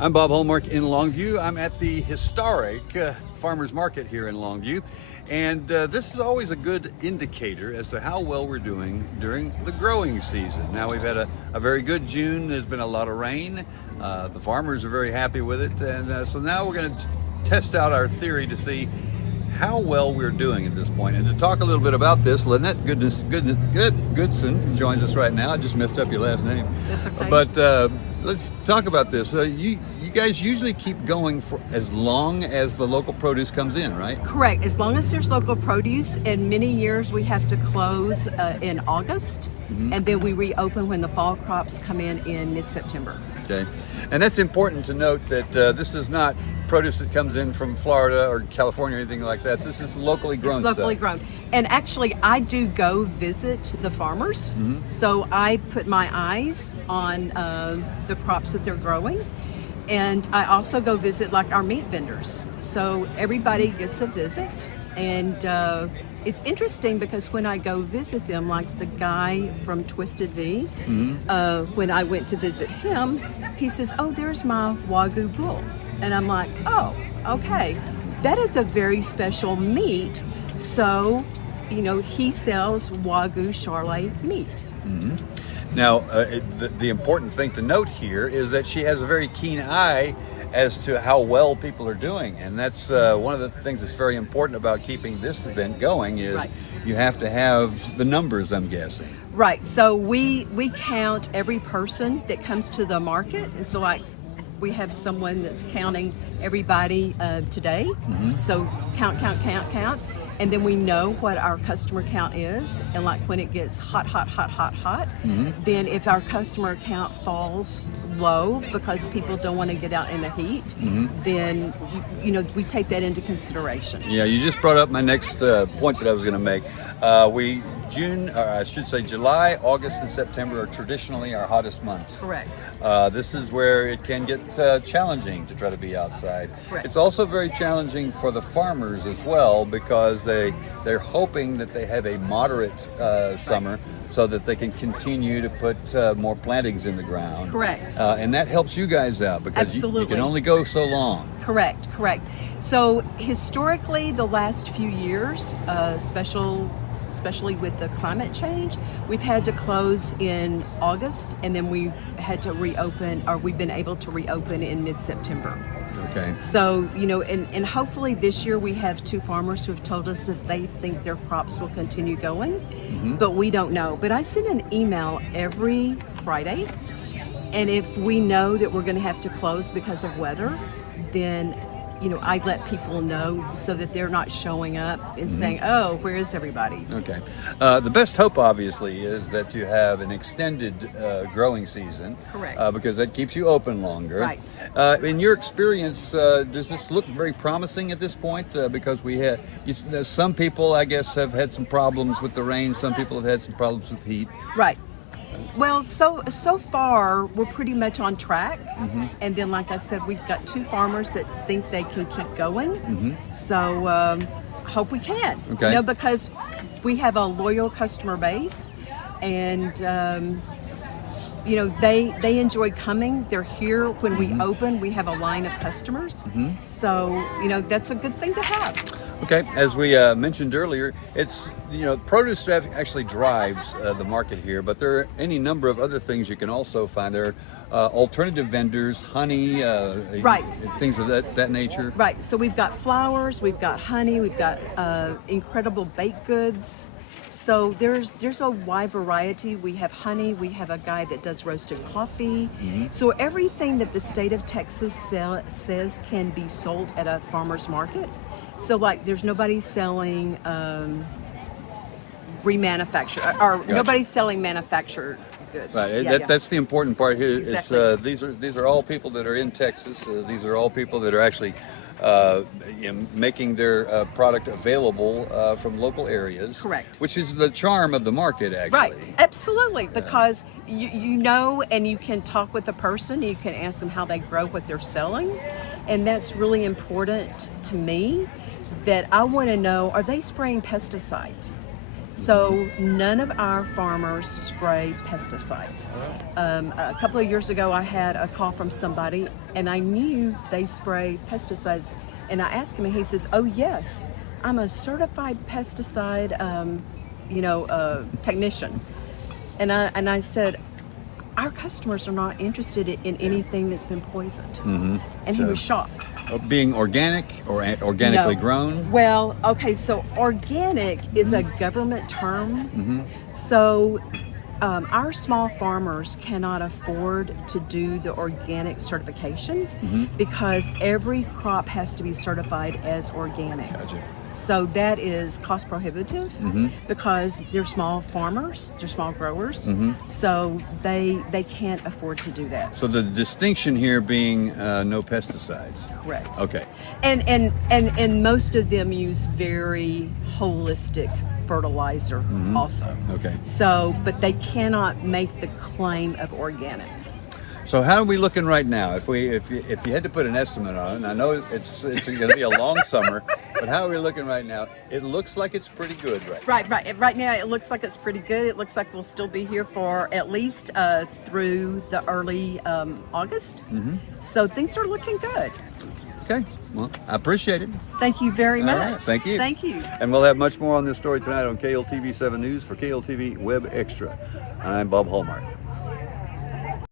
I'm Bob Hallmark in Longview. I'm at the historic farmers market here in Longview, and this is always a good indicator as to how well we're doing during the growing season. Now we've had a very good June. There's been a lot of rain. The farmers are very happy with it, and so now we're going to test out our theory to see how well we're doing at this point. And to talk a little bit about this, Lynette Goodson joins us right now. I just messed up your last name. That's okay. But let's talk about this. You guys usually keep going for as long as the local produce comes in, right? Correct. As long as there's local produce. In many years, we have to close in August, and then we reopen when the fall crops come in mid-September. Okay. And that's important to note that this is not produce that comes in from Florida or California or anything like that. This is locally grown It's locally stuff. grown. And actually, I do go visit the farmers. So I put my eyes on the crops that they're growing. And I also go visit like our meat vendors. So everybody gets a visit. And it's interesting because when I go visit them, like the guy from Twisted V, when I went to visit him, he says, "Oh, there's my Wagyu bull." And I'm like, "Oh, okay. That is a very special meat." So, he sells Wagyu Charolais meat. Now, the important thing to note here is that she has a very keen eye as to how well people are doing, and that's one of the things that's very important about keeping this event going is Right. you have to have the numbers, I'm guessing. Right. So we count every person that comes to the market. And so we have someone that's counting everybody today. So count. And then we know what our customer count is. And like when it gets hot, then if our customer count falls low because people don't want to get out in the heat, then, we take that into consideration. Yeah, you just brought up my next point that I was going to make. July, August, and September are traditionally our hottest months. Correct. This is where it can get challenging to try to be outside. Correct. It's also very challenging for the farmers as well because they're hoping that they have a moderate summer so that they can continue to put more plantings in the ground. Correct. And that helps you guys out because you Absolutely. can only go so long. Correct. So historically, the last few years, especially with the climate change, we've had to close in August, and then we had to reopen, or we've been able to reopen in mid-September. Okay. So, and hopefully this year we have two farmers who have told us that they think their crops will continue going, but we don't know. But I send an email every Friday, and if we know that we're going to have to close because of weather, then I let people know so that they're not showing up and saying, "Oh, where is everybody?" Okay. The best hope, obviously, is that you have an extended growing season. Correct. Because that keeps you open longer. Right. In your experience, does this look very promising at this point? Because some people, I guess, have had some problems with the rain. Some people have had some problems with heat. Right. Well, so far we're pretty much on track, and then like I said, we've got two farmers that think they can keep going. So hope we can. Okay. Because we have a loyal customer base, and they enjoy coming. They're here when we open. We have a line of customers, so that's a good thing to have. Okay, as we mentioned earlier, it's produce actually drives the market here, but there are any number of other things you can also find. There are alternative vendors, honey, Right. things of that nature. Right. So we've got flowers, we've got honey, we've got incredible baked goods. So there's a wide variety. We have honey. We have a guy that does roasted coffee. So everything that the state of Texas says can be sold at a farmer's market. So like there's nobody selling remanufactured, or Gotcha. nobody's selling manufactured goods. Right. Yeah, That's the important part here. Exactly. It's, these are all people that are in Texas. These are all people that are actually making their product available from local areas. Correct. Which is the charm of the market, actually. Right, absolutely, because and you can talk with the person, you can ask them how they grow what they're selling, and that's really important to me, that I want to know, are they spraying pesticides? So none of our farmers spray pesticides. A couple of years ago, I had a call from somebody, and I knew they spray pesticides. And I asked him, and he says, "Oh yes, I'm a certified pesticide, technician." And I said, "Our customers are not interested in anything that's been poisoned." And he was shocked. Being organic or organically No. grown? Well, okay, so organic is a government term. So our small farmers cannot afford to do the organic certification because every crop has to be certified as organic. Gotcha. So that is cost prohibitive because they're small farmers, they're small growers, so they can't afford to do that. So the distinction here being no pesticides. Correct. Okay. And most of them use very holistic fertilizer also. Okay. So, but they cannot make the claim of organic. So how are we looking right now? If you had to put an estimate on it, and I know it's going to be a long summer, but how are we looking right now? It looks like it's pretty good right now. Right now it looks like it's pretty good. It looks like we'll still be here for at least through the early August. So things are looking good. Okay. Well, I appreciate it. Thank you very much. All right, thank you. Thank you. And we'll have much more on this story tonight on KLTV 7 News for KLTV Web Extra. I'm Bob Hallmark.